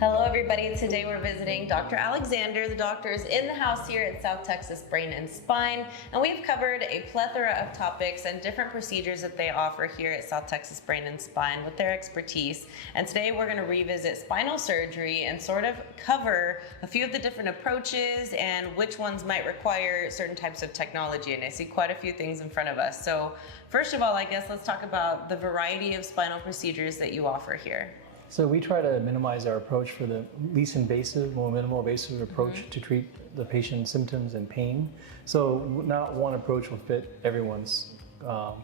Hello everybody, today we're visiting Dr. Alexander. The doctor is in the house here at South Texas Brain and Spine, and we've covered a plethora of topics and different procedures that they offer here at South Texas Brain and Spine with their expertise. And today we're going to revisit spinal surgery and sort of cover a few of the different approaches and which ones might require certain types of technology. And I see quite a few things in front of us. So first of all, I guess let's talk about the variety of spinal procedures that you offer here. So we try to minimize our approach for the least invasive, more minimal invasive approach to treat the patient's symptoms and pain. So not one approach will fit everyone's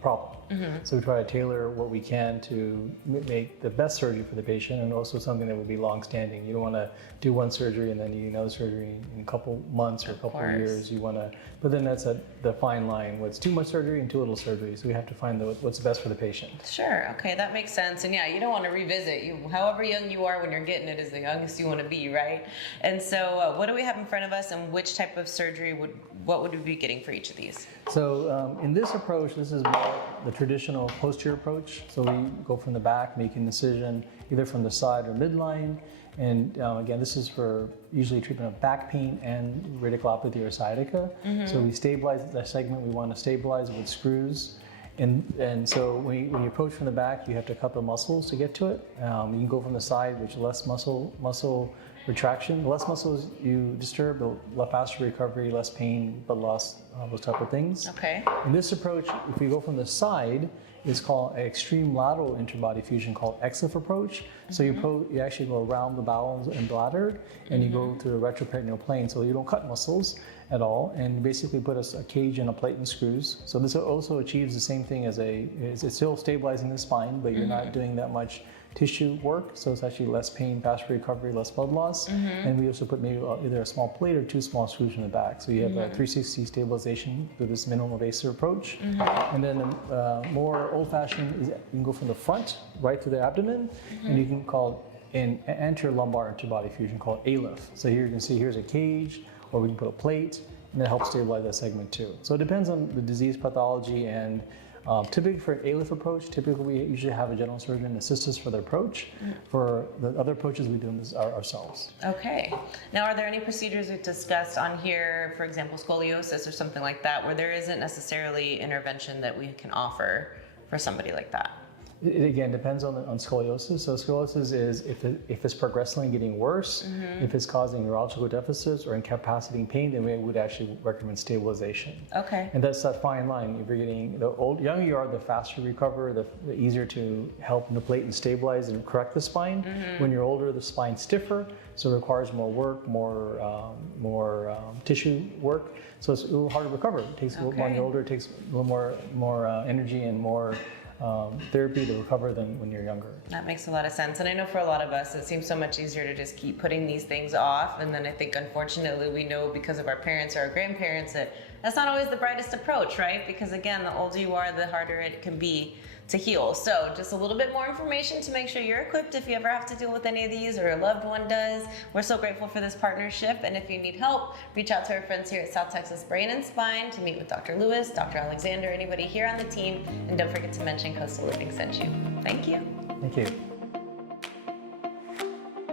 problem. So we try to tailor what we can to make the best surgery for the patient, and also something that will be long-standing. You don't want to do one surgery and then you need another surgery in a couple months or a couple of years. You want to, but then that's the fine line. What's too much surgery and too little surgery. So we have to find what's best for the patient. Sure. Okay, that makes sense. And yeah, you don't want to revisit. However young you are when you're getting it is the youngest you want to be, right? And so, what do we have in front of us, and which type of surgery what would we be getting for each of these? So in this approach, this is more the traditional posterior approach. So we go from the back, make an incision either from the side or midline. And again, this is for usually treatment of back pain and radiculopathy or sciatica. So we stabilize that segment. We want to stabilize it with screws. And so when you approach from the back, you have to cut the muscles to get to it. You can go from the side, which is less muscle retraction. The less muscles you disturb, the faster recovery, less pain, blood loss, those type of things. Okay. In this approach, if we go from the side, it's called an extreme lateral interbody fusion called EXLIF approach. So you actually go around the bowels and bladder, and you go through the retroperitoneal plane, so you don't cut muscles at all, and basically put a cage and a plate and screws. So this also achieves the same thing as it's still stabilizing the spine, but you're not doing that much tissue work, so it's actually less pain, faster recovery, less blood loss. And we also put maybe either a small plate or two small screws in the back. So you have a 360 stabilization with this minimum invasive approach. And then more old-fashioned is you can go from the front right to the abdomen, and you can call an anterior lumbar interbody fusion called ALIF. So here you can see here's a cage, or we can put a plate, and that helps stabilize that segment too. So it depends on the disease pathology, and typically for an ALIF approach, typically we usually have a general surgeon assist us for the approach. For the other approaches, we do them ourselves. Okay. Now, are there any procedures we've discussed on here, for example, scoliosis or something like that, where there isn't necessarily intervention that we can offer for somebody like that? It again depends on scoliosis. So scoliosis is if it's progressively getting worse, if it's causing neurological deficits or incapacitating pain, then we would actually recommend stabilization. Okay. And that's that fine line. If you're getting the younger you are, the faster you recover, the easier to help nucleate and stabilize and correct the spine. When you're older, the spine's stiffer, so it requires more work, more tissue work. So it's a little harder to recover. It takes a little more. When you're older, it takes a little more energy and more therapy to recover than when you're younger. That makes a lot of sense. And I know for a lot of us, it seems so much easier to just keep putting these things off. And then I think, unfortunately, we know because of our parents or our grandparents that that's not always the brightest approach, right? Because again, the older you are, the harder it can be to heal. So just a little bit more information to make sure you're equipped if you ever have to deal with any of these or a loved one does. We're so grateful for this partnership. And if you need help, reach out to our friends here at South Texas Brain and Spine to meet with Dr. Lewis, Dr. Alexander, anybody here on the team. And don't forget to mention Coastal Living sent you. Thank you. Thank you.